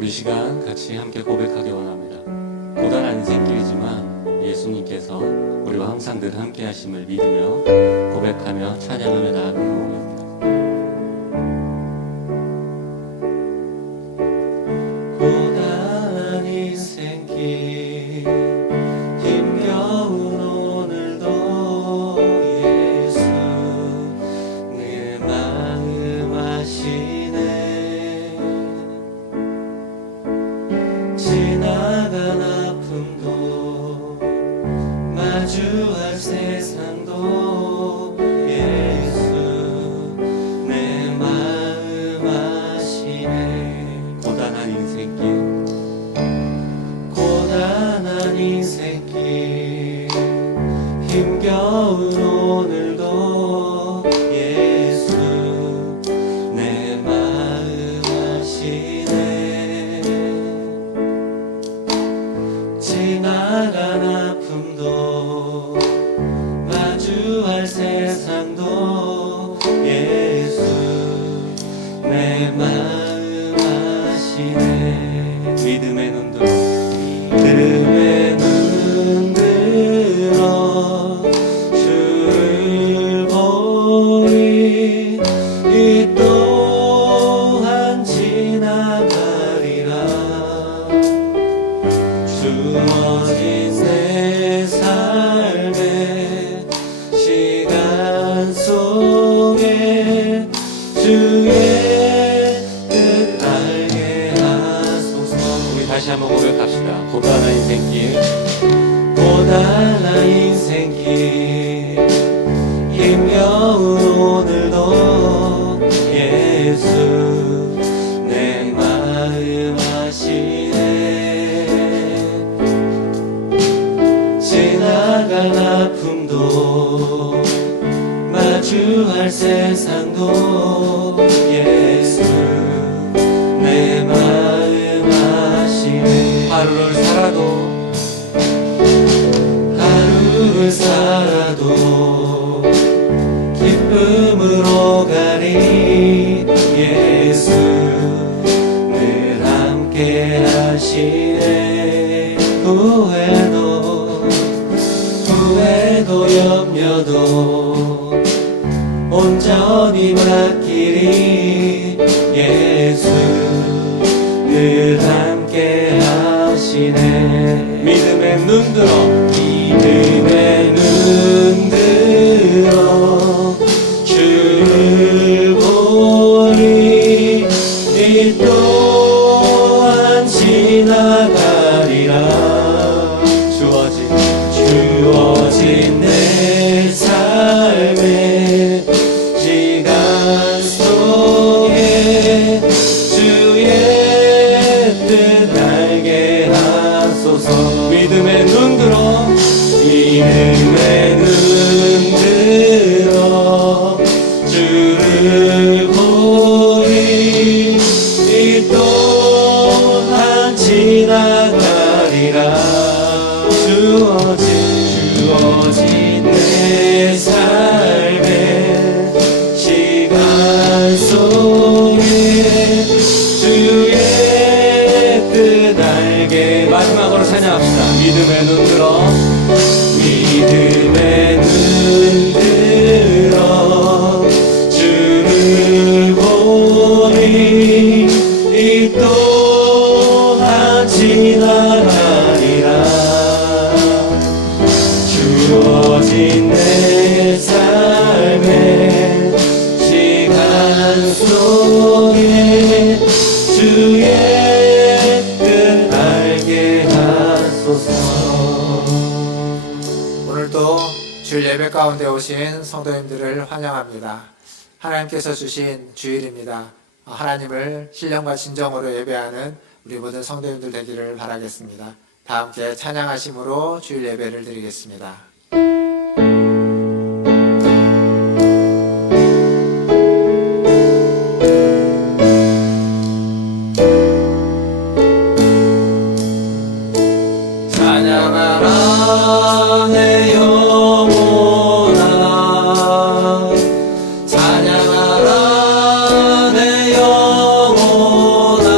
우리 시간 같이 함께 고백하기 원합니다. 고단한 인생길이지만 예수님께서 우리와 항상 늘 함께 하심을 믿으며 고백하며 찬양하며 나아가기 원합니다. 고단한 인생길 힘겨운 오늘도 예수 내 마음 아시네. 지나간 아픔도 마주할 세상도 예수 내 마음 아시네. 고단한 인생길 고단한 인생길 힘겨운 오늘도 예수 내 마음 아시네. 지나간 아픔도 마주할 세상도 예수 내 마음 아시네. 믿음의 눈 들어 믿음의 눈 들어 주를 보리 이 또한 지나가리라. 주어진 내 삶의 시간 속에 주의 뜻 알게 하소서. 우리 다시 한번 고백합시다. 고단한 인생길 고단한 인생길 힘겨운 오늘도 예수 내 마음 아시네. 지나갈 아픔도 마주할 세상도 예수 내 마음 아시네. 하루를 살아도 기쁨으로 가리 예수 늘 함께 하시네. 후회도 염려도 온전히 맡기리 예수 늘 함께 하시네. 믿음의 눈 들어 주를 보리 이 또한 지나가리라. 주어진 내 삶의 시간 속에 주의 뜻 알게 하소서. 믿음의 눈 들어 주를 보리 이 또한 지나가리라. 주어진 내 삶의 시간 속에 주의 뜻 알게. 마지막으로 찬양합시다. 믿음의 눈 들어 주를 보리 이 또한 지나가리라. 주어진 내 삶의 시간 속에 주의 뜻 알게 하소서. 오늘도 주일 예배 가운데 오신 성도님들을 환영합니다. 하나님께서 주신 주일입니다. 하나님을 신령과 진정으로 예배하는 우리 모든 성도님들 되기를 바라겠습니다. 다 함께 찬양하심으로 주일 예배를 드리겠습니다. 찬양하라 내 영혼아 찬양하라 내 영혼아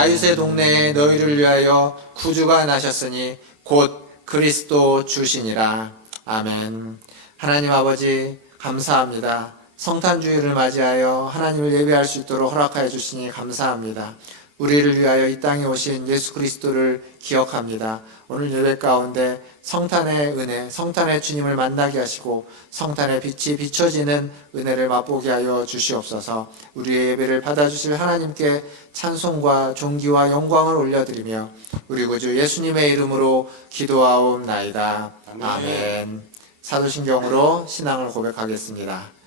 다윗의 동네에 너희를 위하여 구주가 나셨으니 곧 그리스도 주시니라. 아멘. 하나님 아버지 감사합니다. 성탄주일을 맞이하여 하나님을 예배할 수 있도록 허락하여 주시니 감사합니다. 우리를 위하여 이 땅에 오신 예수 그리스도를 기억합니다. 오늘 예배 가운데 성탄의 은혜, 성탄의 주님을 만나게 하시고 성탄의 빛이 비춰지는 은혜를 맛보게 하여 주시옵소서. 우리의 예배를 받아주실 하나님께 찬송과 존귀와 영광을 올려드리며 우리 구주 예수님의 이름으로 기도하옵나이다. 아멘. 사도신경으로 신앙을 고백하겠습니다.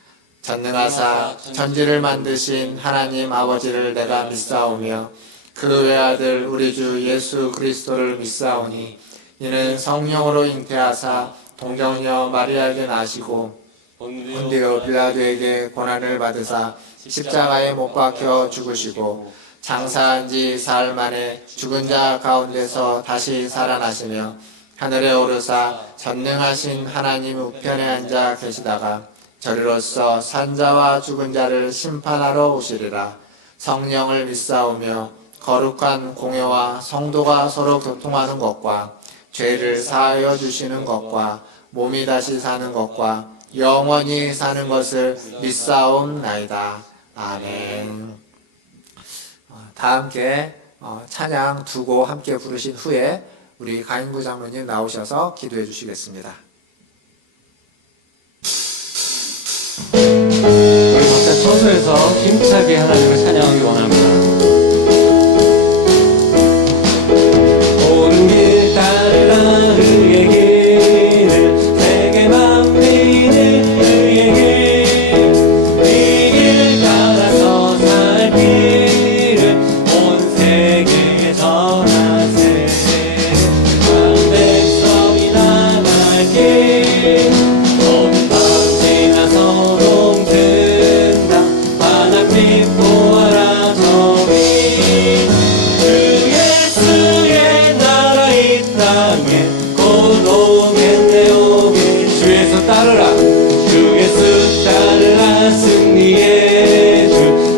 전능하사 천지를 만드신 하나님 아버지를 내가 믿사오며 그 외아들 우리 주 예수 그리스도를 믿사오니 이는 성령으로 잉태하사 동정녀 마리아에게 나시고 본디오 빌라도에게 고난을 받으사 십자가에 못 박혀 죽으시고 장사한 지 사흘 만에 죽은 자 가운데서 다시 살아나시며 하늘에 오르사 전능하신 하나님 우편에 앉아 계시다가 저리로서 산자와 죽은 자를 심판하러 오시리라. 성령을 믿사오며 거룩한 공회와 성도가 서로 교통하는 것과 죄를 사하여 주시는 것과 몸이 다시 사는 것과 영원히 사는 것을 믿사옵나이다. 아멘. 다 함께 찬양 두고 함께 부르신 후에 우리 가인구 장로님 나오셔서 기도해 주시겠습니다. 우리 각자 처소에서 힘차게 하나님을 찬양하기 원합니다. 오는 길 따라 그의 길을 세계 만민을 그의 길 따라서 살 길을 온 세계에 전하세. 한 백성이 나갈 길 어둠 밤 지나서 동든다. 바람빛 보아라 저기 주 예수의 나라 이 땅에 곧 오겠네 오길. 주 예수 따르라 주 예수 따르라 승리의 주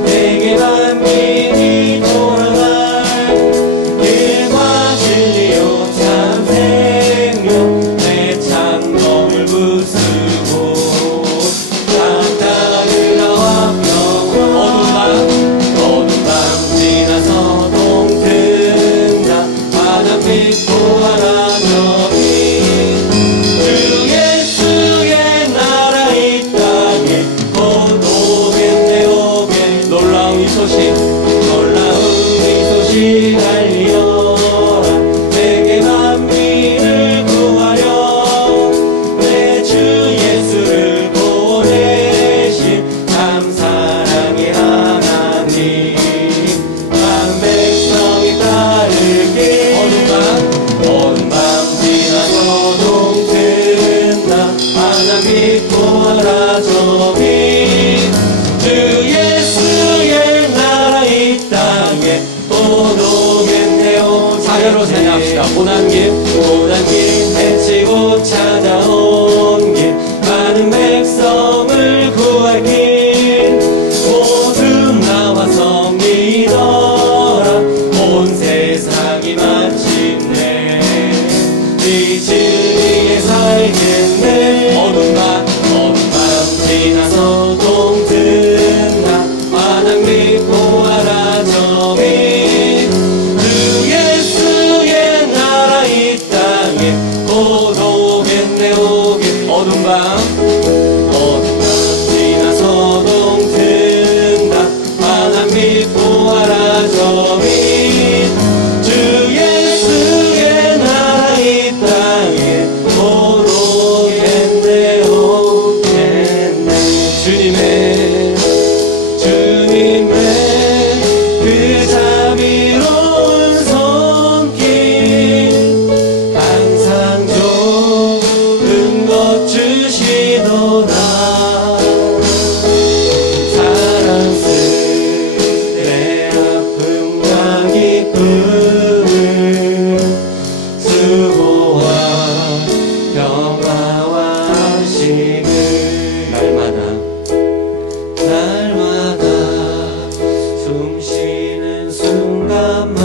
내게 만민이 돌아갈 길과 진리요 참 생명 내 창검을 부수고 따르라와 어둠 밤 지나서 동든다. 바람빛 보아라 저기 주 예수의 나라 이 땅에 곧 오겠네 오게. 놀라운 이 소식 알리어라. 내게 만민을 구하려 내 주 예수를 보내신 참 사랑의 하나님. 만 백성이 따르길 어둠 밤 지나서 동든다. 바람빛 보아라 저기 주 예수의 나라 이 땅에 곧 오겠네요. 사려로 찬양합시다. 고난길 헤치고 찾아온 길 많은 백성을 구할 길 모두 나와서 믿어라. 온 세상이 마침내 이 진리에 살겠네. 어둠 밤 지나서 동든다. 바람빛 보아라 저기 주 예수의 나라 이 땅에 곧 오겠네 오게. 어둠 밤 지나서 동든다. 바람빛 보아라 저기 주 예수의 나라 이 땅에 곧 오겠네 오겠네. 주님의 그 자비로운 손길 항상 좋은 것 주시도다. 사랑스레 아픔과 기쁨을 수고와 평화와 안식을 날마다 숨 쉬는 순간만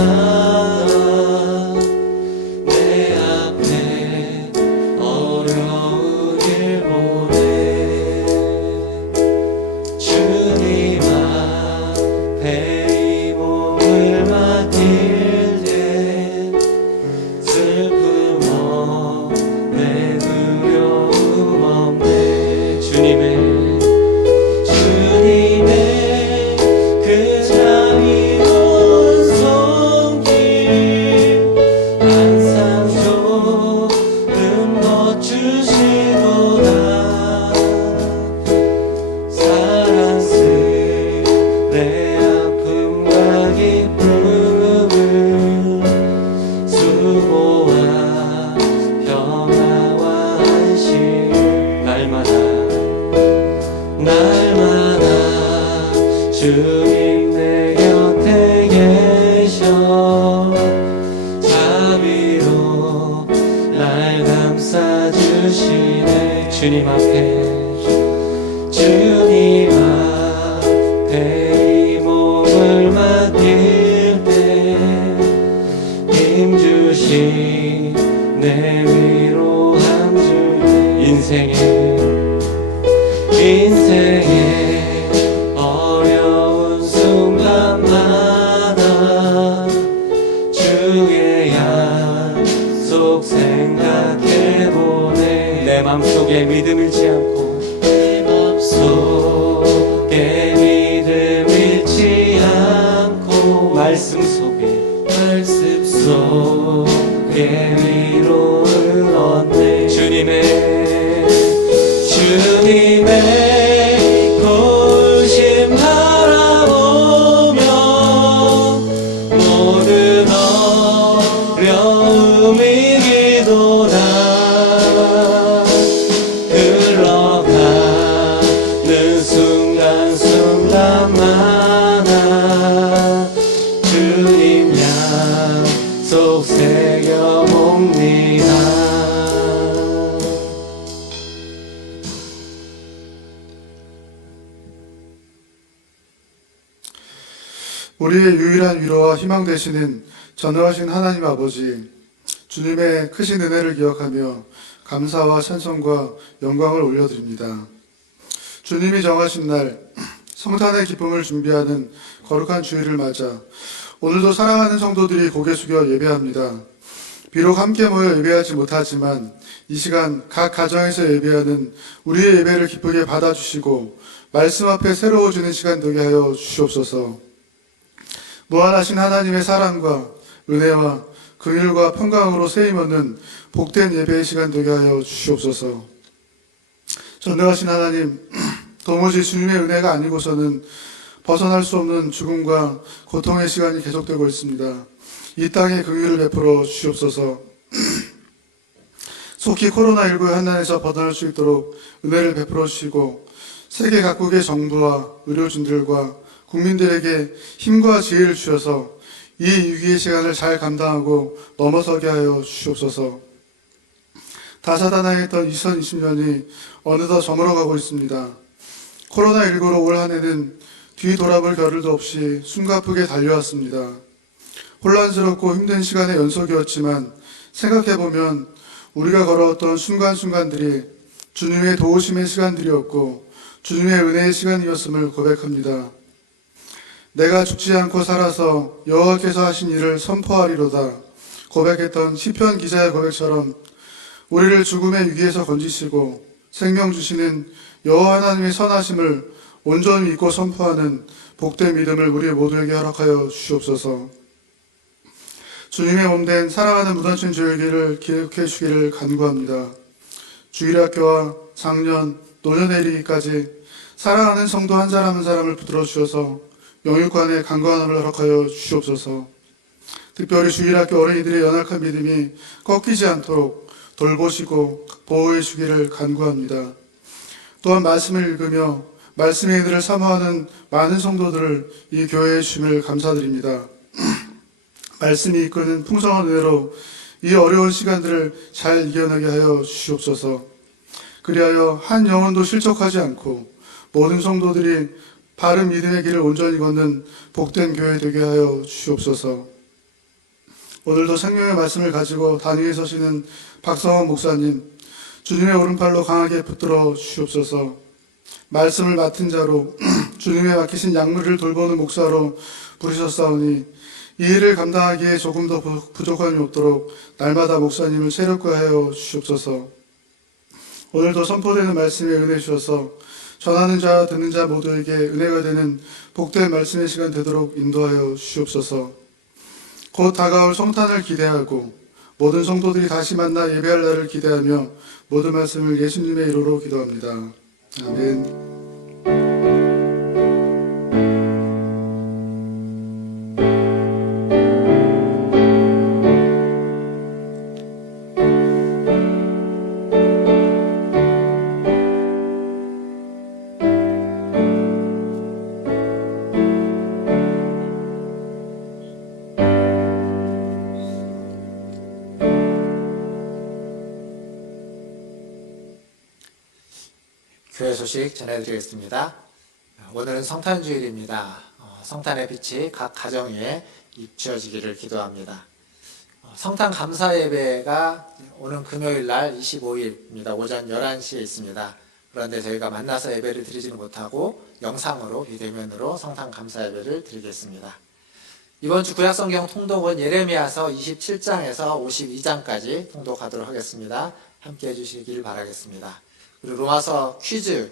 인생의 어려운 순간마다 주의 약속 생각해보네. 내 맘속에 믿음 잃지 않고 내 맘속에 믿음 잃지 않고 말씀 속에 위로를 얻네. 주님의 부르심 바라보며 모든 어려움 이기도다. 흘러가는 순간순간마다 주님 약속 새겨봅니다. 우리의 유일한 위로와 희망 되시는 전능하신 하나님 아버지, 주님의 크신 은혜를 기억하며 감사와 찬송과 영광을 올려드립니다. 주님이 정하신 날 성탄의 기쁨을 준비하는 거룩한 주일을 맞아 오늘도 사랑하는 성도들이 고개 숙여 예배합니다. 비록 함께 모여 예배하지 못하지만 이 시간 각 가정에서 예배하는 우리의 예배를 기쁘게 받아주시고 말씀 앞에 새로워지는 시간 되게 하여 주시옵소서. 무한하신 하나님의 사랑과 은혜와 긍휼과 평강으로 세임 얻는 복된 예배의 시간 되게 하여 주시옵소서. 전능하신 하나님, 도무지 주님의 은혜가 아니고서는 벗어날 수 없는 죽음과 고통의 시간이 계속되고 있습니다. 이 땅에 긍휼을 베풀어 주시옵소서. 속히 코로나19의 한난에서 벗어날 수 있도록 은혜를 베풀어 주시고 세계 각국의 정부와 의료진들과 국민들에게 힘과 지혜를 주셔서 이 위기의 시간을 잘 감당하고 넘어서게 하여 주시옵소서. 다사다난했던 2020년이 어느덧 저물어가고 있습니다. 코로나19로 올 한 해는 뒤돌아볼 겨를도 없이 숨가쁘게 달려왔습니다. 혼란스럽고 힘든 시간의 연속이었지만 생각해보면 우리가 걸어왔던 순간순간들이 주님의 도우심의 시간들이었고 주님의 은혜의 시간이었음을 고백합니다. 내가 죽지 않고 살아서 여호와께서 하신 일을 선포하리로다 고백했던 시편 기자의 고백처럼 우리를 죽음의 위기에서 건지시고 생명 주시는 여호와 하나님의 선하심을 온전히 믿고 선포하는 복된 믿음을 우리 모두에게 허락하여 주시옵소서. 주님의 몸된 사랑하는 무단춘 주일기를 기억해 주기를 간구합니다. 주일학교와 작년, 노년에 이르기까지 사랑하는 성도 한 사람 한 사람을 붙들어 주셔서 영육간의 강건함을 허락하여 주시옵소서. 특별히 주일학교 어린이들의 연약한 믿음이 꺾이지 않도록 돌보시고 보호해 주기를 간구합니다. 또한 말씀을 읽으며 말씀의 은혜를 사모하는 많은 성도들을 이 교회에 주심을 감사드립니다. 말씀이 이끄는 풍성한 은혜로 이 어려운 시간들을 잘 이겨내게 하여 주시옵소서. 그리하여 한 영혼도 실족하지 않고 모든 성도들이 바른 믿음의 길을 온전히 걷는 복된 교회 되게 하여 주시옵소서. 오늘도 생명의 말씀을 가지고 단위에 서시는 박성원 목사님, 주님의 오른팔로 강하게 붙들어 주시옵소서. 말씀을 맡은 자로 주님의 맡기신 양무리를 돌보는 목사로 부르셨사오니 이 일을 감당하기에 조금도 부족함이 없도록 날마다 목사님을 체력화하여 주시옵소서. 오늘도 선포되는 말씀에 은혜 주셔서 전하는 자 듣는 자 모두에게 은혜가 되는 복된 말씀의 시간 되도록 인도하여 주시옵소서. 곧 다가올 성탄을 기대하고 모든 성도들이 다시 만나 예배할 날을 기대하며 모든 말씀을 예수님의 이름으로 기도합니다. 아멘. 교회 소식 전해드리겠습니다. 오늘은 성탄주일입니다. 성탄의 빛이 각 가정 위에 입혀지기를 기도합니다. 성탄 감사 예배가 오는 금요일 날 25일입니다. 오전 11시에 있습니다. 그런데 저희가 만나서 예배를 드리지는 못하고 영상으로 비대면으로 성탄 감사 예배를 드리겠습니다. 이번 주 구약성경 통독은 예레미야서 27장에서 52장까지 통독하도록 하겠습니다. 함께 해주시길 바라겠습니다. 그리고 로마서 퀴즈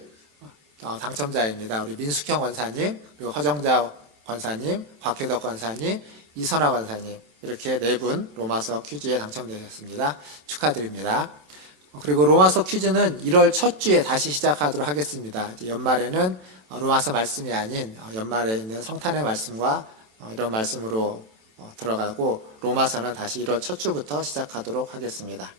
당첨자입니다. 우리 민숙형 권사님, 그리고 허정자 권사님, 곽혜덕 권사님, 이선아 권사님 이렇게 네 분 로마서 퀴즈에 당첨되셨습니다. 축하드립니다. 그리고 로마서 퀴즈는 1월 첫 주에 다시 시작하도록 하겠습니다. 연말에는 로마서 말씀이 아닌 연말에 있는 성탄의 말씀과 이런 말씀으로 들어가고 로마서는 다시 1월 첫 주부터 시작하도록 하겠습니다.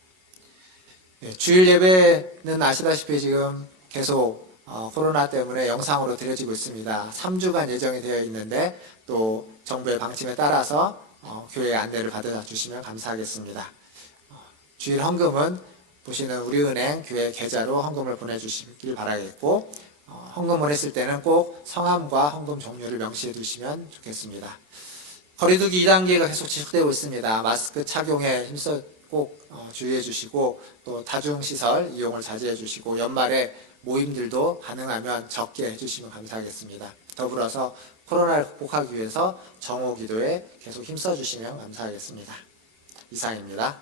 주일 예배는 아시다시피 지금 계속 코로나 때문에 영상으로 드려지고 있습니다. 3주간 예정이 되어 있는데 또 정부의 방침에 따라서 교회 안내를 받아주시면 감사하겠습니다. 주일 헌금은 보시는 우리은행 교회 계좌로 헌금을 보내주시길 바라겠고 헌금 보냈을 때는 꼭 성함과 헌금 종류를 명시해 두시면 좋겠습니다. 거리두기 2단계가 계속 지속되고 있습니다. 마스크 착용에 힘써 꼭 주의해 주시고 또 다중시설 이용을 자제해 주시고 연말에 모임들도 가능하면 적게 해주시면 감사하겠습니다. 더불어서 코로나를 극복하기 위해서 정오 기도에 계속 힘써 주시면 감사하겠습니다. 이상입니다.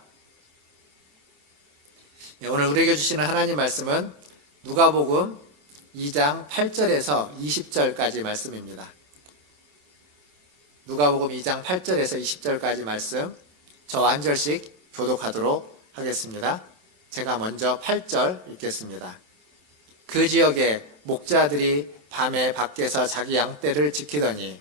오늘 우리에게 주시는 하나님 말씀은 누가복음 2장 8절에서 20절까지 말씀입니다. 누가복음 2장 8절에서 20절까지 말씀 저와 한 절씩 교독하도록 하겠습니다. 제가 먼저 8절 읽겠습니다. 그 지역에 목자들이 밤에 밖에서 자기 양떼를 지키더니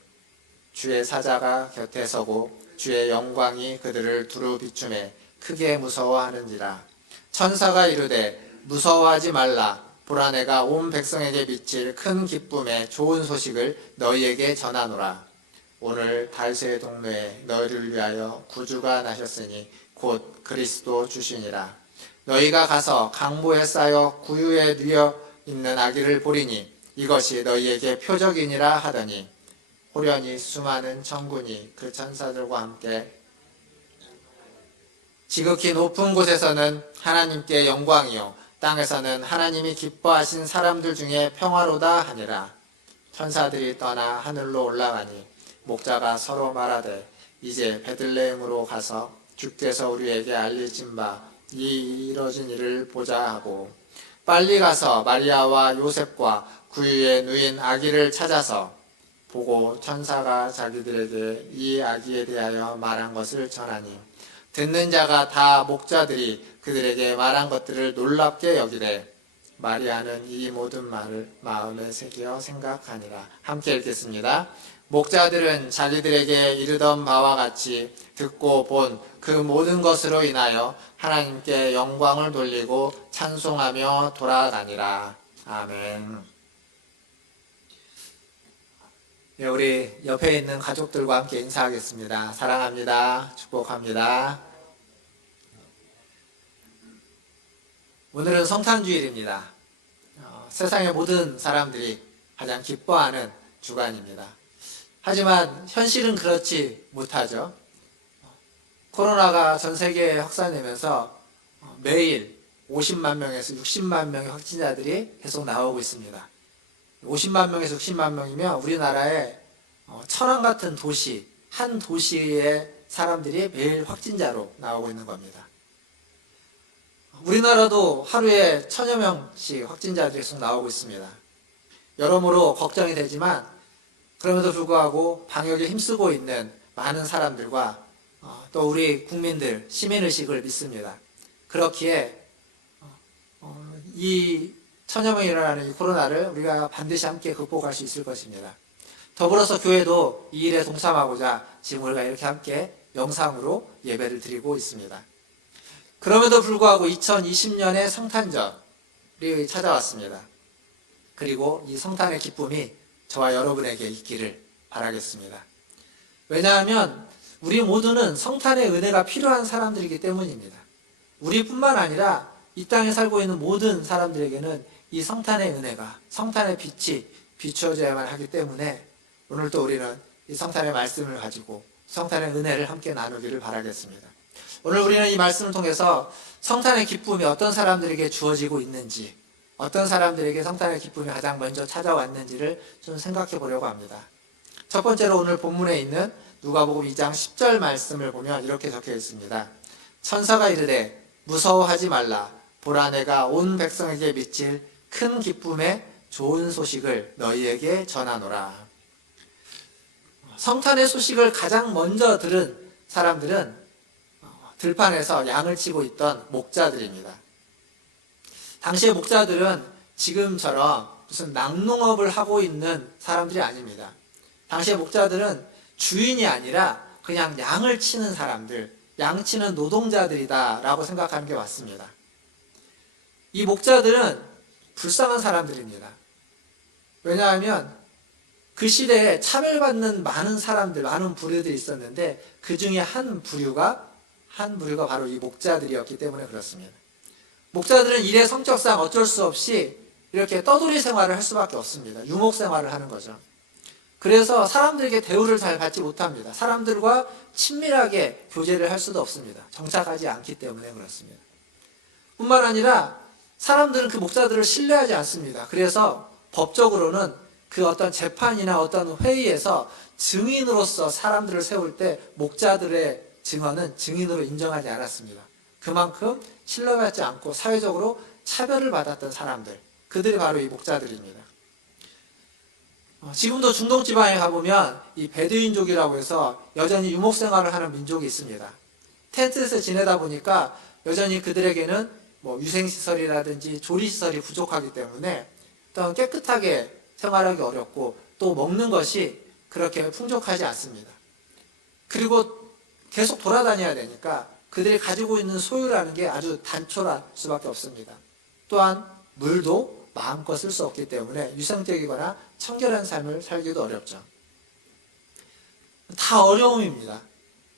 주의 사자가 곁에 서고 주의 영광이 그들을 두루 비추매 크게 무서워하는지라. 천사가 이르되 무서워하지 말라. 보라 내가 온 백성에게 미칠 큰 기쁨의 좋은 소식을 너희에게 전하노라. 오늘 다윗의 동네에 너희를 위하여 구주가 나셨으니 곧 그리스도 주시니라. 너희가 가서 강보에 쌓여 구유에 뉘어 있는 아기를 보리니 이것이 너희에게 표적이니라 하더니 호련히 수많은 천군이 그 천사들과 함께 지극히 높은 곳에서는 하나님께 영광이요 땅에서는 하나님이 기뻐하신 사람들 중에 평화로다 하니라. 천사들이 떠나 하늘로 올라가니 목자가 서로 말하되 이제 베들레헴으로 가서 주께서 우리에게 알리신 바 이 이뤄진 일을 보자 하고 빨리 가서 마리아와 요셉과 구유에 누인 아기를 찾아서 보고 천사가 자기들에게 이 아기에 대하여 말한 것을 전하니 듣는 자가 다 목자들이 그들에게 말한 것들을 놀랍게 여기되 마리아는 이 모든 말을 마음에 새겨 생각하니라. 함께 읽겠습니다. 목자들은 자기들에게 이르던 바와 같이 듣고 본 그 모든 것으로 인하여 하나님께 영광을 돌리고 찬송하며 돌아가니라. 아멘. 네, 우리 옆에 있는 가족들과 함께 인사하겠습니다. 사랑합니다. 축복합니다. 오늘은 성탄주일입니다. 세상의 모든 사람들이 가장 기뻐하는 주간입니다. 하지만 현실은 그렇지 못하죠. 코로나가 전 세계에 확산되면서 매일 50만 명에서 60만 명의 확진자들이 계속 나오고 있습니다. 50만 명에서 60만 명이면 우리나라의 천안 같은 도시, 한 도시의 사람들이 매일 확진자로 나오고 있는 겁니다. 우리나라도 하루에 1000여 명씩 확진자들이 계속 나오고 있습니다. 여러모로 걱정이 되지만 그럼에도 불구하고 방역에 힘쓰고 있는 많은 사람들과 또 우리 국민들 시민의식을 믿습니다. 그렇기에 이 1000여 명이 일어나는 이 코로나를 우리가 반드시 함께 극복할 수 있을 것입니다. 더불어서 교회도 이 일에 동참하고자 지금 우리가 이렇게 함께 영상으로 예배를 드리고 있습니다. 그럼에도 불구하고 2020년의 성탄절이 찾아왔습니다. 그리고 이 성탄의 기쁨이 저와 여러분에게 있기를 바라겠습니다. 왜냐하면 우리 모두는 성탄의 은혜가 필요한 사람들이기 때문입니다. 우리뿐만 아니라 이 땅에 살고 있는 모든 사람들에게는 이 성탄의 은혜가, 성탄의 빛이 비추어져야만 하기 때문에 오늘 또 우리는 이 성탄의 말씀을 가지고 성탄의 은혜를 함께 나누기를 바라겠습니다. 오늘 우리는 이 말씀을 통해서 성탄의 기쁨이 어떤 사람들에게 주어지고 있는지, 어떤 사람들에게 성탄의 기쁨이 가장 먼저 찾아왔는지를 좀 생각해 보려고 합니다. 첫 번째로 오늘 본문에 있는 누가복음 2장 10절 말씀을 보면 이렇게 적혀 있습니다. 천사가 이르되 무서워하지 말라. 보라, 내가 온 백성에게 미칠 큰 기쁨의 좋은 소식을 너희에게 전하노라. 성탄의 소식을 가장 먼저 들은 사람들은 들판에서 양을 치고 있던 목자들입니다. 당시의 목자들은 지금처럼 무슨 낙농업을 하고 있는 사람들이 아닙니다. 당시의 목자들은 주인이 아니라 그냥 양을 치는 사람들, 양 치는 노동자들이다라고 생각하는 게 맞습니다. 이 목자들은 불쌍한 사람들입니다. 왜냐하면 그 시대에 차별받는 많은 사람들, 많은 부류들이 있었는데 그 중에 한 부류가 바로 이 목자들이었기 때문에 그렇습니다. 목자들은 일의 성격상 어쩔 수 없이 이렇게 떠돌이 생활을 할 수밖에 없습니다. 유목 생활을 하는 거죠. 그래서 사람들에게 대우를 잘 받지 못합니다. 사람들과 친밀하게 교제를 할 수도 없습니다. 정착하지 않기 때문에 그렇습니다. 뿐만 아니라 사람들은 그 목자들을 신뢰하지 않습니다. 그래서 법적으로는 그 어떤 재판이나 어떤 회의에서 증인으로서 사람들을 세울 때 목자들의 증언은 증인으로 인정하지 않았습니다. 그만큼 신뢰받지 않고 사회적으로 차별을 받았던 사람들, 그들이 바로 이 목자들입니다. 지금도 중동 지방에 가보면 이 베두인족이라고 해서 여전히 유목생활을 하는 민족이 있습니다. 텐트에서 지내다 보니까 여전히 그들에게는 뭐 위생시설이라든지 조리시설이 부족하기 때문에 또 깨끗하게 생활하기 어렵고 또 먹는 것이 그렇게 풍족하지 않습니다. 그리고 계속 돌아다녀야 되니까 그들이 가지고 있는 소유라는 게 아주 단촐할 수밖에 없습니다. 또한 물도 마음껏 쓸 수 없기 때문에 위생적이거나 청결한 삶을 살기도 어렵죠. 다 어려움입니다.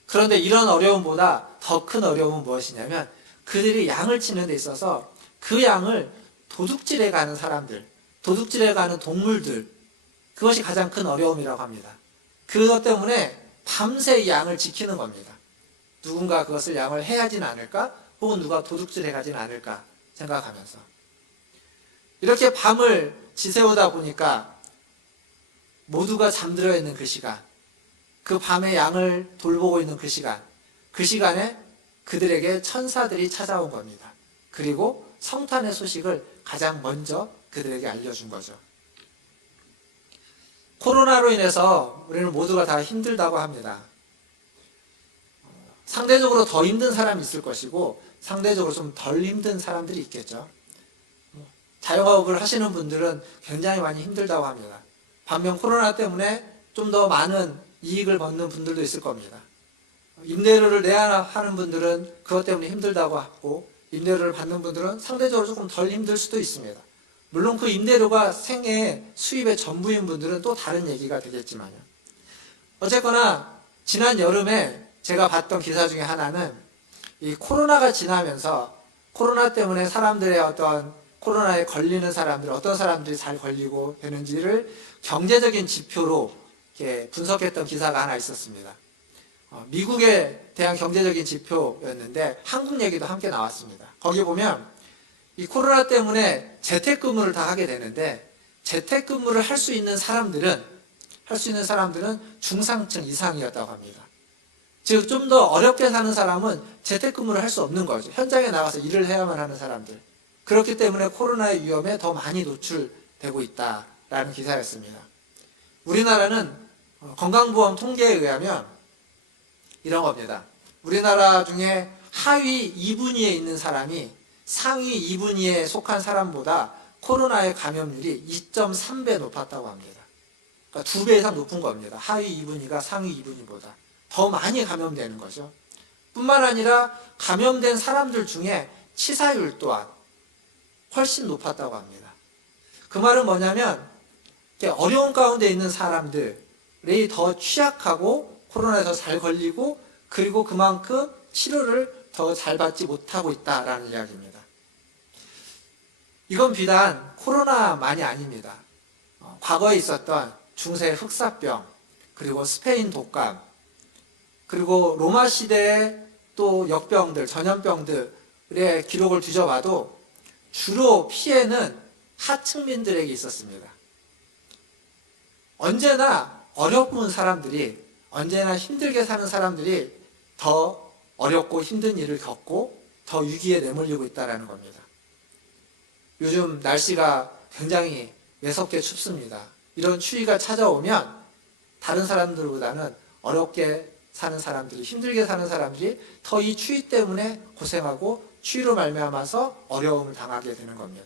그런데 이런 어려움보다 더 큰 어려움은 무엇이냐면 그들이 양을 치는 데 있어서 그 양을 도둑질해 가는 사람들, 도둑질해 가는 동물들, 그것이 가장 큰 어려움이라고 합니다. 그것 때문에 밤새 이 양을 지키는 겁니다. 누군가 그것을 양을 해야지는 않을까? 혹은 누가 도둑질해 가지는 않을까 생각하면서 이렇게 밤을 지새우다 보니까 모두가 잠들어 있는 그 시간, 그 밤에 양을 돌보고 있는 그 시간에 그들에게 천사들이 찾아온 겁니다. 그리고 성탄의 소식을 가장 먼저 그들에게 알려준 거죠. 코로나로 인해서 우리는 모두가 다 힘들다고 합니다. 상대적으로 더 힘든 사람이 있을 것이고 상대적으로 좀 덜 힘든 사람들이 있겠죠. 자영업을 하시는 분들은 굉장히 많이 힘들다고 합니다. 반면 코로나 때문에 좀 더 많은 이익을 얻는 분들도 있을 겁니다. 임대료를 내야 하는 분들은 그것 때문에 힘들다고 하고 임대료를 받는 분들은 상대적으로 조금 덜 힘들 수도 있습니다. 물론 그 임대료가 생애 수입의 전부인 분들은 또 다른 얘기가 되겠지만요. 어쨌거나 지난 여름에 제가 봤던 기사 중에 하나는 이 코로나가 지나면서 코로나 때문에 사람들의 어떤 코로나에 걸리는 사람들, 어떤 사람들이 잘 걸리고 되는지를 경제적인 지표로 이렇게 분석했던 기사가 하나 있었습니다. 미국에 대한 경제적인 지표였는데 한국 얘기도 함께 나왔습니다. 거기 보면 이 코로나 때문에 재택근무를 다 하게 되는데 재택근무를 할 수 있는 사람들은 중상층 이상이었다고 합니다. 즉 좀 더 어렵게 사는 사람은 재택근무를 할 수 없는 거죠. 현장에 나가서 일을 해야만 하는 사람들. 그렇기 때문에 코로나의 위험에 더 많이 노출되고 있다라는 기사였습니다. 우리나라는 건강보험 통계에 의하면 이런 겁니다. 우리나라 중에 하위 2분위에 있는 사람이 상위 2분위에 속한 사람보다 코로나의 감염률이 2.3배 높았다고 합니다. 그러니까 2배 이상 높은 겁니다. 하위 2분위가 상위 2분위보다 더 많이 감염되는 거죠. 뿐만 아니라 감염된 사람들 중에 치사율 또한 훨씬 높았다고 합니다. 그 말은 뭐냐면 어려운 가운데 있는 사람들이 더 취약하고 코로나에 더 잘 걸리고 그리고 그만큼 치료를 더 잘 받지 못하고 있다라는 이야기입니다. 이건 비단 코로나만이 아닙니다. 과거에 있었던 중세 흑사병, 그리고 스페인 독감, 그리고 로마 시대에 또 역병들, 전염병들의 기록을 뒤져봐도 주로 피해는 하층민들에게 있었습니다. 언제나 어려운 사람들이, 언제나 힘들게 사는 사람들이 더 어렵고 힘든 일을 겪고 더 위기에 내몰리고 있다는 겁니다. 요즘 날씨가 굉장히 매섭게 춥습니다. 이런 추위가 찾아오면 다른 사람들보다는 어렵게 사는 사람들이, 힘들게 사는 사람들이 더 이 추위 때문에 고생하고 추위로 말미암아서 어려움을 당하게 되는 겁니다.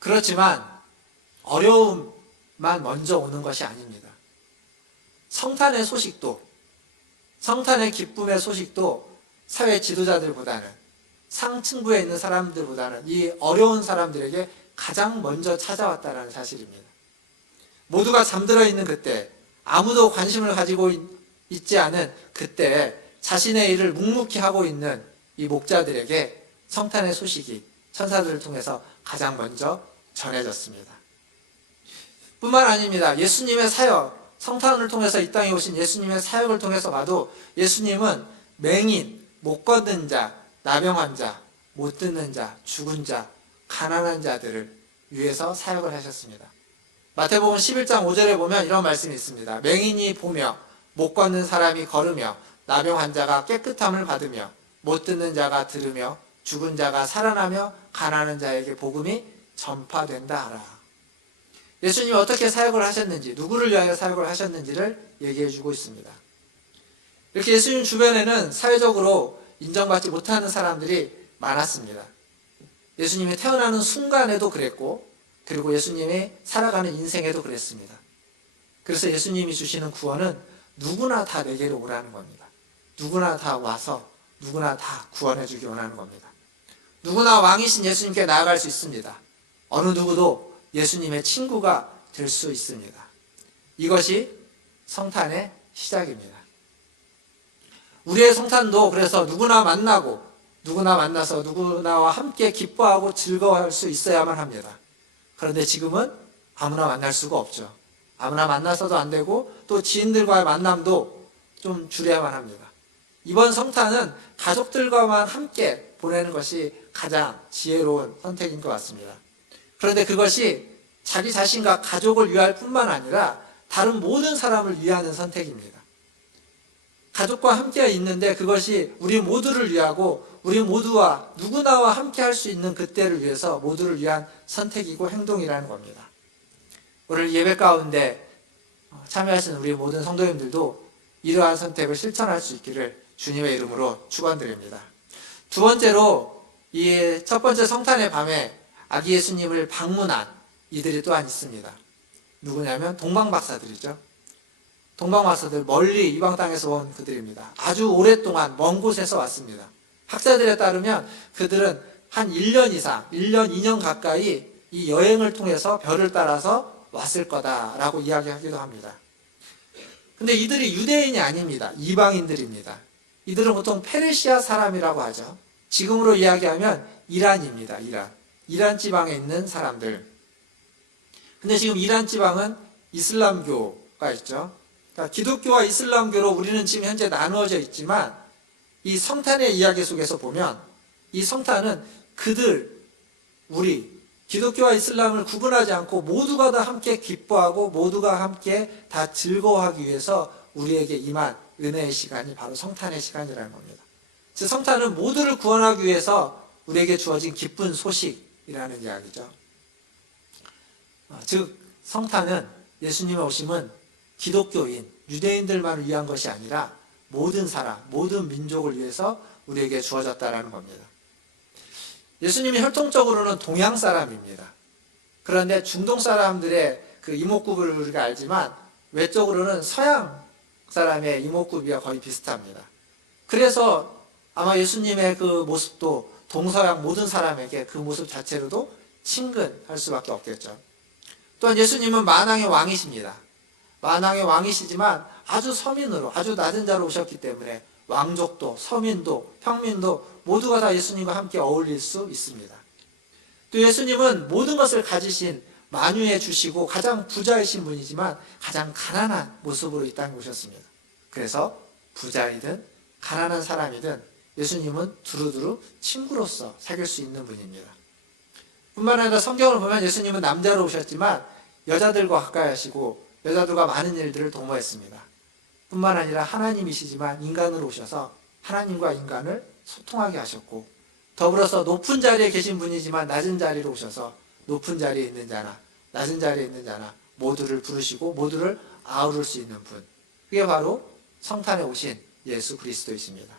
그렇지만 어려움만 먼저 오는 것이 아닙니다. 성탄의 소식도, 성탄의 기쁨의 소식도 사회 지도자들보다는, 상층부에 있는 사람들보다는 이 어려운 사람들에게 가장 먼저 찾아왔다는 사실입니다. 모두가 잠들어 있는 그때, 아무도 관심을 가지고 있지 않은 그때 자신의 일을 묵묵히 하고 있는 이 목자들에게 성탄의 소식이 천사들을 통해서 가장 먼저 전해졌습니다. 뿐만 아닙니다. 예수님의 사역, 성탄을 통해서 이 땅에 오신 예수님의 사역을 통해서 봐도 예수님은 맹인, 못 걷는 자, 나병 환자, 못 듣는 자, 죽은 자, 가난한 자들을 위해서 사역을 하셨습니다. 마태복음 11장 5절에 보면 이런 말씀이 있습니다. 맹인이 보며, 못 걷는 사람이 걸으며, 나병 환자가 깨끗함을 받으며, 못 듣는 자가 들으며, 죽은 자가 살아나며, 가난한 자에게 복음이 전파된다 하라. 예수님이 어떻게 사역을 하셨는지, 누구를 위하여 사역을 하셨는지를 얘기해 주고 있습니다. 이렇게 예수님 주변에는 사회적으로 인정받지 못하는 사람들이 많았습니다. 예수님이 태어나는 순간에도 그랬고, 그리고 예수님이 살아가는 인생에도 그랬습니다. 그래서 예수님이 주시는 구원은 누구나 다 내게로 오라는 겁니다. 누구나 다 와서 누구나 다 구원해 주기 원하는 겁니다. 누구나 왕이신 예수님께 나아갈 수 있습니다. 어느 누구도 예수님의 친구가 될 수 있습니다. 이것이 성탄의 시작입니다. 우리의 성탄도 그래서 누구나 만나고, 누구나 만나서 누구나와 함께 기뻐하고 즐거워할 수 있어야만 합니다. 그런데 지금은 아무나 만날 수가 없죠. 아무나 만나서도 안 되고 또 지인들과의 만남도 좀 줄여야만 합니다. 이번 성탄은 가족들과만 함께 보내는 것이 가장 지혜로운 선택인 것 같습니다. 그런데 그것이 자기 자신과 가족을 위할 뿐만 아니라 다른 모든 사람을 위하는 선택입니다. 가족과 함께 있는데 그것이 우리 모두를 위하고 우리 모두와 누구나와 함께 할 수 있는 그때를 위해서 모두를 위한 선택이고 행동이라는 겁니다. 오늘 예배 가운데 참여하신 우리 모든 성도님들도 이러한 선택을 실천할 수 있기를 주님의 이름으로 축원드립니다. 두 번째로 이 첫 번째 성탄의 밤에 아기 예수님을 방문한 이들이 또한 있습니다. 누구냐면 동방박사들이죠. 동방박사들, 멀리 이방 땅에서 온 그들입니다. 아주 오랫동안 먼 곳에서 왔습니다. 학자들에 따르면 그들은 한 1년 이상, 1년, 2년 가까이 이 여행을 통해서 별을 따라서 왔을 거다라고 이야기하기도 합니다. 근데 이들이 유대인이 아닙니다. 이방인들입니다. 이들은 보통 페르시아 사람이라고 하죠. 지금으로 이야기하면 이란입니다. 이란 지방에 있는 사람들. 근데 지금 이란 지방은 이슬람교가 있죠. 그러니까 기독교와 이슬람교로 우리는 지금 현재 나누어져 있지만 이 성탄의 이야기 속에서 보면 이 성탄은 그들, 우리 기독교와 이슬람을 구분하지 않고 모두가 다 함께 기뻐하고 모두가 함께 다 즐거워하기 위해서 우리에게 임한 은혜의 시간이 바로 성탄의 시간이라는 겁니다. 즉 성탄은 모두를 구원하기 위해서 우리에게 주어진 기쁜 소식이라는 이야기죠. 즉 성탄은, 예수님의 오심은 기독교인, 유대인들만을 위한 것이 아니라 모든 사람, 모든 민족을 위해서 우리에게 주어졌다라는 겁니다. 예수님이 혈통적으로는 동양 사람입니다. 그런데 중동 사람들의 그 이목구비를 우리가 알지만 외적으로는 서양 사람의 이목구비와 거의 비슷합니다. 그래서 아마 예수님의 그 모습도 동서양 모든 사람에게 그 모습 자체로도 친근할 수밖에 없겠죠. 또한 예수님은 만왕의 왕이십니다. 만왕의 왕이시지만 아주 서민으로, 아주 낮은 자로 오셨기 때문에 왕족도, 서민도, 평민도 모두가 다 예수님과 함께 어울릴 수 있습니다. 또 예수님은 모든 것을 가지신 만유의 주시고 가장 부자이신 분이지만 가장 가난한 모습으로 이 땅에 오셨습니다. 그래서 부자이든 가난한 사람이든 예수님은 두루두루 친구로서 사귈 수 있는 분입니다. 뿐만 아니라 성경을 보면 예수님은 남자로 오셨지만 여자들과 가까이 하시고 여자들과 많은 일들을 도모했습니다. 뿐만 아니라 하나님이시지만 인간으로 오셔서 하나님과 인간을 소통하게 하셨고, 더불어서 높은 자리에 계신 분이지만 낮은 자리로 오셔서 높은 자리에 있는 자나 낮은 자리에 있는 자나 모두를 부르시고 모두를 아우를 수 있는 분, 그게 바로 성탄에 오신 예수 그리스도이십니다.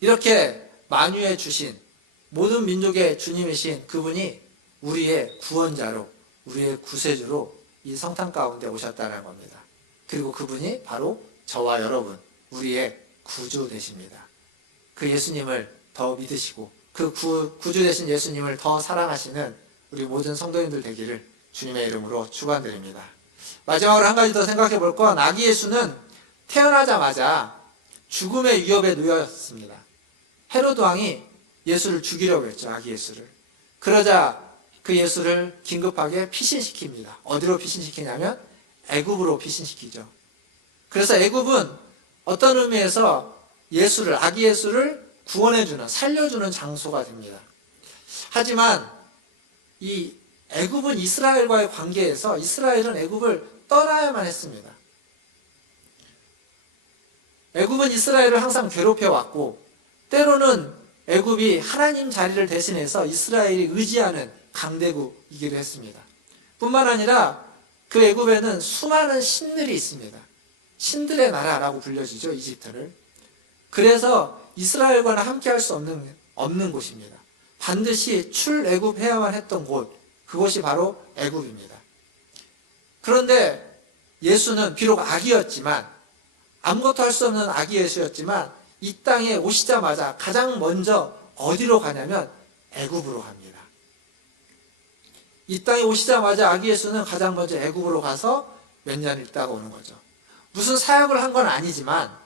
이렇게 만유의 주신 모든 민족의 주님이신 그분이 우리의 구원자로, 우리의 구세주로 이 성탄 가운데 오셨다는 겁니다. 그리고 그분이 바로 저와 여러분, 우리의 구주 되십니다. 그 예수님을 더 믿으시고 그 구주 되신 예수님을 더 사랑하시는 우리 모든 성도님들 되기를 주님의 이름으로 축원드립니다. 마지막으로 한 가지 더 생각해 볼 건, 아기 예수는 태어나자마자 죽음의 위협에 놓였습니다. 헤로드 왕이 예수를 죽이려고 했죠, 아기 예수를. 그러자 그 예수를 긴급하게 피신시킵니다. 어디로 피신시키냐면 애굽으로 피신시키죠. 그래서 애굽은 어떤 의미에서 예수를, 아기 예수를 구원해주는, 살려주는 장소가 됩니다. 하지만 이 애굽은 이스라엘과의 관계에서 이스라엘은 애굽을 떠나야만 했습니다. 애굽은 이스라엘을 항상 괴롭혀왔고, 때로는 애굽이 하나님 자리를 대신해서 이스라엘이 의지하는 강대국이기도 했습니다. 뿐만 아니라 그 애굽에는 수많은 신들이 있습니다. 신들의 나라라고 불려지죠, 이집트를. 그래서 이스라엘과는 함께 할 수 없는 곳입니다. 반드시 출애굽해야만 했던 곳, 그곳이 바로 애굽입니다. 그런데 예수는 비록 아기였지만, 아무것도 할 수 없는 아기 예수였지만 이 땅에 오시자마자 가장 먼저 어디로 가냐면 애굽으로 갑니다. 이 땅에 오시자마자 아기 예수는 가장 먼저 애굽으로 가서 몇 년 있다가 오는 거죠. 무슨 사역을 한 건 아니지만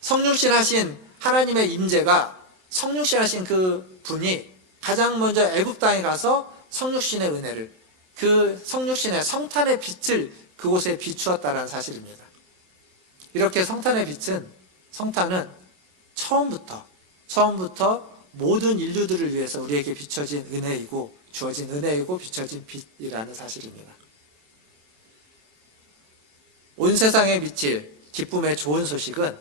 성육신 하신 하나님의 임재가, 성육신 하신 그 분이 가장 먼저 애굽 땅에 가서 성육신의 은혜를, 그 성육신의 성탄의 빛을 그곳에 비추었다는 사실입니다. 이렇게 성탄의 성탄은 처음부터 모든 인류들을 위해서 우리에게 비춰진 은혜이고, 주어진 은혜이고 비춰진 빛이라는 사실입니다. 온 세상에 미칠 기쁨의 좋은 소식은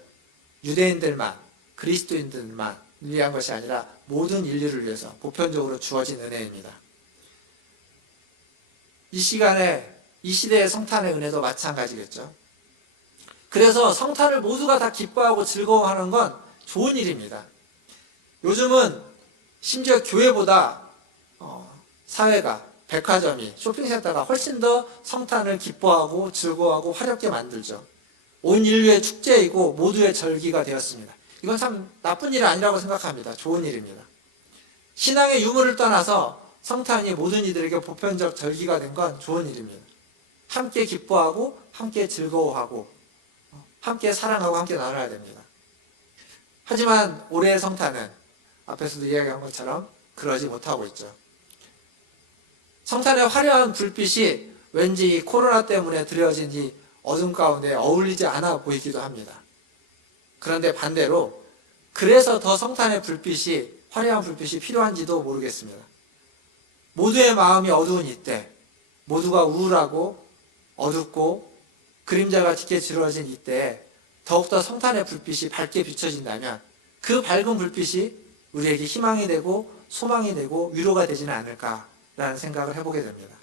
유대인들만, 그리스도인들만 위한 것이 아니라 모든 인류를 위해서 보편적으로 주어진 은혜입니다. 이 시대의 성탄의 은혜도 마찬가지겠죠. 그래서 성탄을 모두가 다 기뻐하고 즐거워하는 건 좋은 일입니다. 요즘은 심지어 교회보다 사회가, 백화점이, 쇼핑센터가 훨씬 더 성탄을 기뻐하고 즐거워하고 화렵게 만들죠. 온 인류의 축제이고 모두의 절기가 되었습니다. 이건 참 나쁜 일이 아니라고 생각합니다. 좋은 일입니다. 신앙의 유무를 떠나서 성탄이 모든 이들에게 보편적 절기가 된 건 좋은 일입니다. 함께 기뻐하고 함께 즐거워하고 함께 사랑하고 함께 나눠야 됩니다. 하지만 올해의 성탄은 앞에서도 이야기한 것처럼 그러지 못하고 있죠. 성탄의 화려한 불빛이 왠지 이 코로나 때문에 드려진 이 어둠 가운데 어울리지 않아 보이기도 합니다. 그런데 반대로 그래서 더 성탄의 불빛이, 화려한 불빛이 필요한지도 모르겠습니다. 모두의 마음이 어두운 이때, 모두가 우울하고 어둡고 그림자가 짙게 지루어진 이때에 더욱더 성탄의 불빛이 밝게 비춰진다면 그 밝은 불빛이 우리에게 희망이 되고 소망이 되고 위로가 되지는 않을까라는 생각을 해보게 됩니다.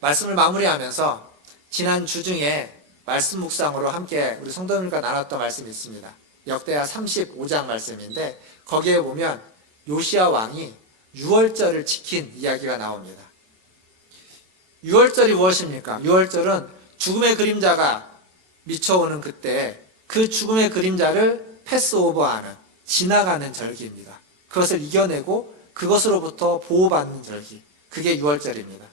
말씀을 마무리하면서 지난 주 중에 말씀 묵상으로 함께 우리 성도님과 나눴던 말씀이 있습니다. 역대하 35장 말씀인데 거기에 보면 요시야 왕이 유월절을 지킨 이야기가 나옵니다. 유월절이 무엇입니까? 유월절은 죽음의 그림자가 미쳐오는 그때 그 죽음의 그림자를 패스오버하는, 지나가는 절기입니다. 그것을 이겨내고 그것으로부터 보호받는 절기, 그게 유월절입니다.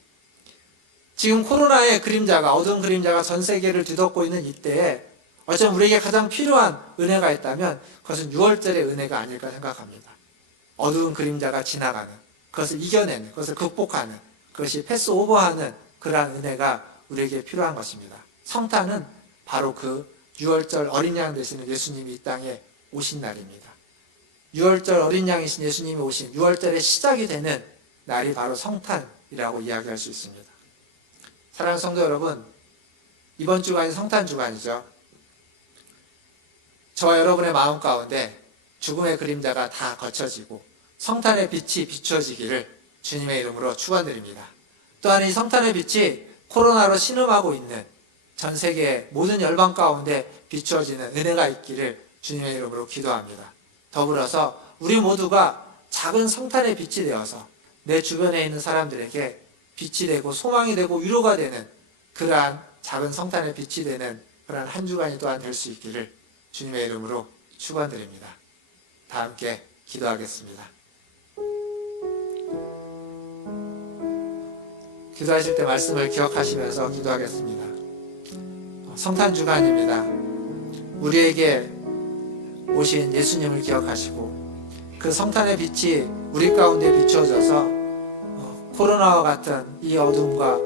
지금 코로나의 그림자가, 어두운 그림자가 전 세계를 뒤덮고 있는 이때에 어쩌면 우리에게 가장 필요한 은혜가 있다면 그것은 유월절의 은혜가 아닐까 생각합니다. 어두운 그림자가 지나가는, 그것을 이겨내는, 그것을 극복하는, 그것이 패스오버하는 그러한 은혜가 우리에게 필요한 것입니다. 성탄은 바로 그 유월절 어린 양 되시는 예수님이 이 땅에 오신 날입니다. 유월절 어린 양이신 예수님이 오신 유월절의 시작이 되는 날이 바로 성탄이라고 이야기할 수 있습니다. 사랑하는 성도 여러분, 이번 주간이 성탄 주간이죠. 저와 여러분의 마음 가운데 죽음의 그림자가 다 거쳐지고 성탄의 빛이 비춰지기를 주님의 이름으로 축원드립니다. 또한 이 성탄의 빛이 코로나로 신음하고 있는 전 세계 모든 열방 가운데 비추어지는 은혜가 있기를 주님의 이름으로 기도합니다. 더불어서 우리 모두가 작은 성탄의 빛이 되어서 내 주변에 있는 사람들에게 빛이 되고 소망이 되고 위로가 되는 그러한 작은 성탄의 빛이 되는 그러한 한 주간이 또한 될 수 있기를 주님의 이름으로 축원드립니다. 다 함께 기도하겠습니다. 기도하실 때 말씀을 기억하시면서 기도하겠습니다. 성탄 주간입니다. 우리에게 오신 예수님을 기억하시고 그 성탄의 빛이 우리 가운데 비춰져서 코로나와 같은 이 어둠과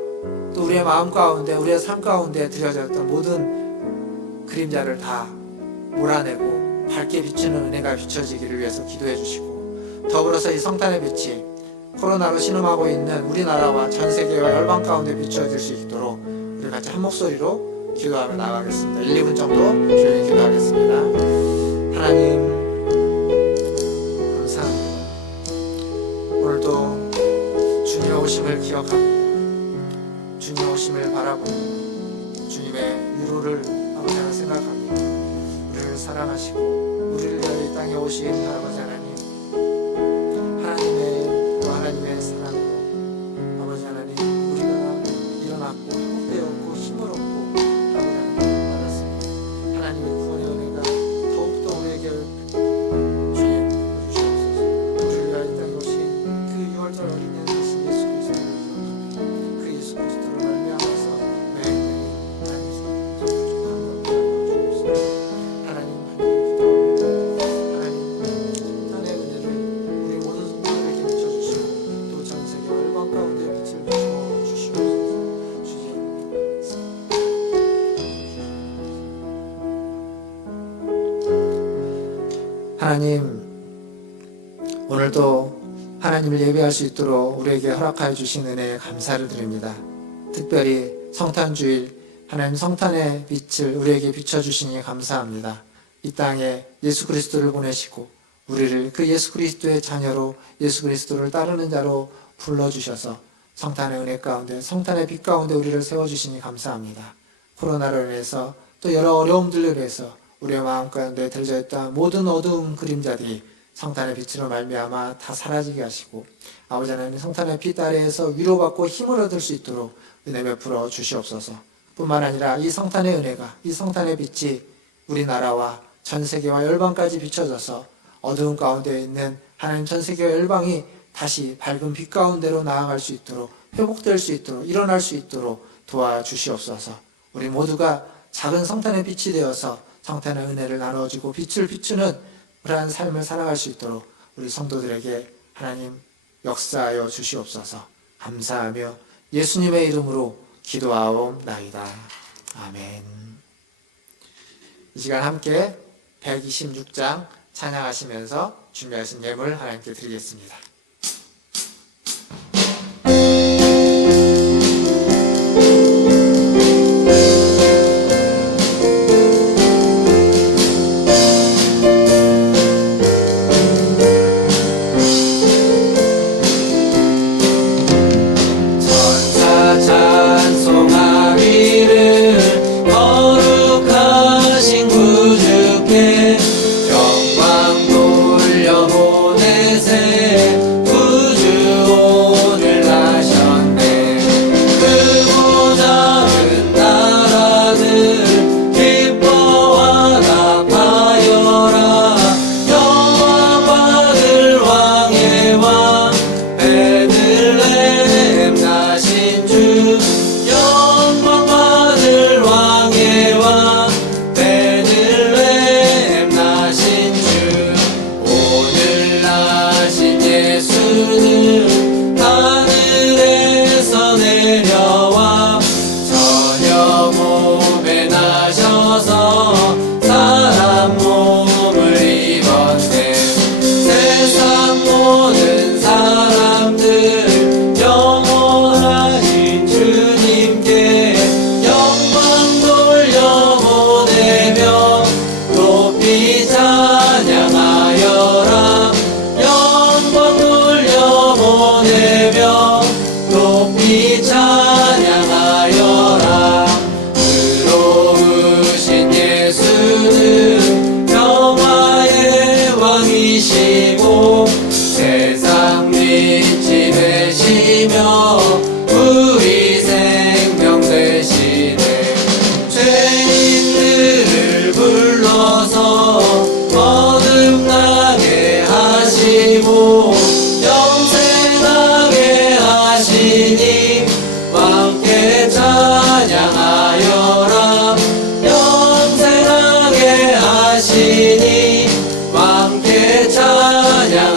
또 우리의 마음 가운데 우리의 삶 가운데 들여졌던 모든 그림자를 다 몰아내고 밝게 비추는 은혜가 비춰지기를 위해서 기도해 주시고 더불어서 이 성탄의 빛이 코로나로 신음하고 있는 우리나라와 전 세계와 열방 가운데 비춰질 수 있도록 우리 같이 한 목소리로 기도하며 나가겠습니다. 1, 2분 정도 조용히 기도하겠습니다. 하나님 감사합니다. 오늘도 주님의 오심을 기억합니다. 주님의 오심을 바라보고 주님의 위로를 아버지 하나 생각합니다. 우리를 사랑하시고 우리를 위하여 이 땅에 오신 아버지 하나님, 하나님의 사랑으로 아버지 하나님 우리가 일어났고 회복되었고 힘을 얻고 아버지 하나님 받았습니다. 하나님의 구원의 은혜가 더욱더 우리에게 주님 주시옵소서. 우리를 위하여 이 땅에 오신 그 유월절 어린 양 되신 예수 그리스도를 기억하며 그 예수 그리스도를 말미암아서 매일매일 하나님께서 성부족한 것 주옵소서. 하나님 기도합니다. 하나님 성탄의 은혜를 우리 모든 성도들에게 비춰주시고 또 전 세계 열방 가운데 빛을 비춰 주시옵소서. 하나님, 오늘도 하나님을 예배할 수 있도록 우리에게 허락하여 주신 은혜에 감사를 드립니다. 특별히 성탄주일 하나님 성탄의 빛을 우리에게 비춰주시니 감사합니다. 이 땅에 예수 그리스도를 보내시고 우리를 그 예수 그리스도의 자녀로 예수 그리스도를 따르는 자로 불러주셔서 성탄의 은혜 가운데 성탄의 빛 가운데 우리를 세워주시니 감사합니다. 코로나로 인해서 또 여러 어려움들로 인해서 우리의 마음 가운데 들려있던 모든 어두운 그림자들이 성탄의 빛으로 말미암아 다 사라지게 하시고 아버지 하나님 성탄의 빛 아래에서 위로받고 힘을 얻을 수 있도록 은혜 베풀어 주시옵소서. 뿐만 아니라 이 성탄의 은혜가 이 성탄의 빛이 우리나라와 전 세계와 열방까지 비춰져서 어두운 가운데 있는 하나님 전 세계와 열방이 다시 밝은 빛 가운데로 나아갈 수 있도록 회복될 수 있도록 일어날 수 있도록 도와주시옵소서. 우리 모두가 작은 성탄의 빛이 되어서 성탄의 은혜를 나눠주고 빛을 비추는 그러한 삶을 살아갈 수 있도록 우리 성도들에게 하나님 역사하여 주시옵소서. 감사하며 예수님의 이름으로 기도하옵나이다. 아멘. 이 시간 함께 126장 찬양하시면서 준비하신 예물 하나님께 드리겠습니다. 영광 돌려보내세 오셔서 사람 몸을 입었네. 세상 모든 사람들 영원하신 주님께 영광 돌려보내며 높이 찬양하여라. 영광 돌려보내며 높이 찬양하여라. 의로우신 예수는 평화의 왕이시고 세상 빛이 되시며 우리 생명 되시네. 죄인들을 불러서 거듭나게 하시고 영생하게 하시니 함께 찬양하여라. 영생하게 하시니 함께 찬양하여라.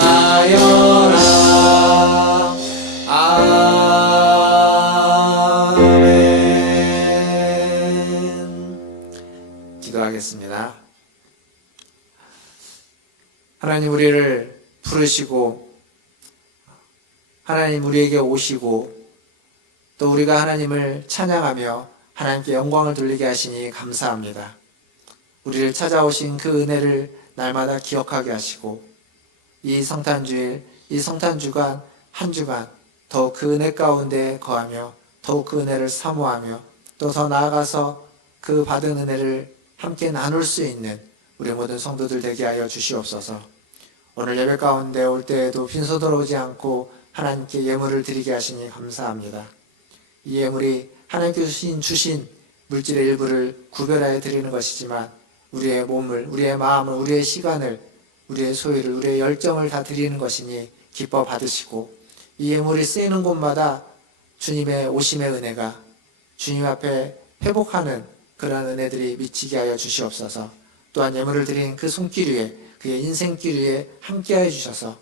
아멘. 기도하겠습니다. 하나님, 우리를 부르시고 하나님 우리에게 오시고 또 우리가 하나님을 찬양하며 하나님께 영광을 돌리게 하시니 감사합니다. 우리를 찾아오신 그 은혜를 날마다 기억하게 하시고 이 성탄주일, 이 성탄주간 한 주간 더욱 그 은혜 가운데 거하며 더욱 그 은혜를 사모하며 또 더 나아가서 그 받은 은혜를 함께 나눌 수 있는 우리 모든 성도들 되게 하여 주시옵소서. 오늘 예배 가운데 올 때에도 빈손 돌아오지 않고 하나님께 예물을 드리게 하시니 감사합니다. 이 예물이 하나님께서 주신 물질의 일부를 구별하여 드리는 것이지만 우리의 몸을, 우리의 마음을, 우리의 시간을, 우리의 소유를, 우리의 열정을 다 드리는 것이니 기뻐 받으시고 이 예물이 쓰이는 곳마다 주님의 오심의 은혜가 주님 앞에 회복하는 그런 은혜들이 미치게 하여 주시옵소서. 또한 예물을 드린 그 손길 위에, 그의 인생길 위에 함께하여 주셔서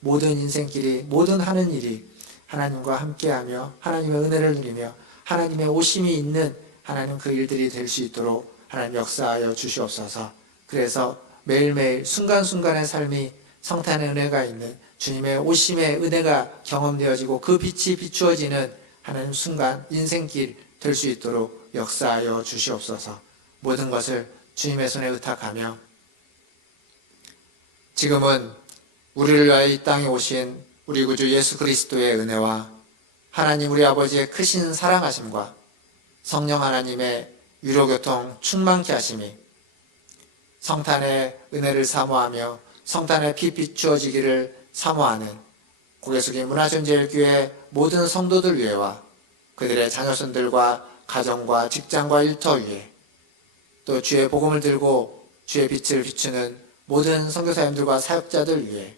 모든 인생길이, 모든 하는 일이 하나님과 함께하며 하나님의 은혜를 누리며 하나님의 오심이 있는 하나님 그 일들이 될 수 있도록 하나님 역사하여 주시옵소서. 그래서 매일매일 순간순간의 삶이 성탄의 은혜가 있는 주님의 오심의 은혜가 경험되어지고 그 빛이 비추어지는 하나님 순간 인생길 될 수 있도록 역사하여 주시옵소서. 모든 것을 주님의 손에 의탁하며 지금은 우리를 위하여 이 땅에 오신 우리 구주 예수 그리스도의 은혜와 하나님 우리 아버지의 크신 사랑하심과 성령 하나님의 위로교통 충만케 하심이 성탄의 은혜를 사모하며 성탄의 피 비추어지기를 사모하는 고개 숙인 문화전제일교회 모든 성도들 위에와 그들의 자녀손들과 가정과 직장과 일터 위에 또 주의 복음을 들고 주의 빛을 비추는 모든 선교사님들과 사역자들 위해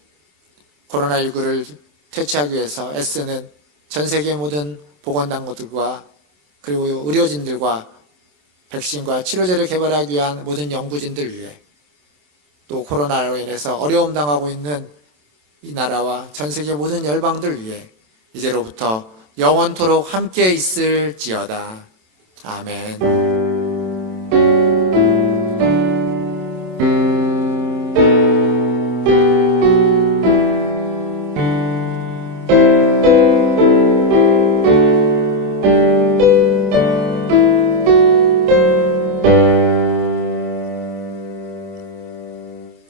코로나19를 퇴치하기 위해서 애쓰는 전 세계 모든 보건당국들과 그리고 의료진들과 백신과 치료제를 개발하기 위한 모든 연구진들 위해 또 코로나로 인해서 어려움 당하고 있는 이 나라와 전 세계 모든 열방들 위해 이제로부터 영원토록 함께 있을지어다. 아멘.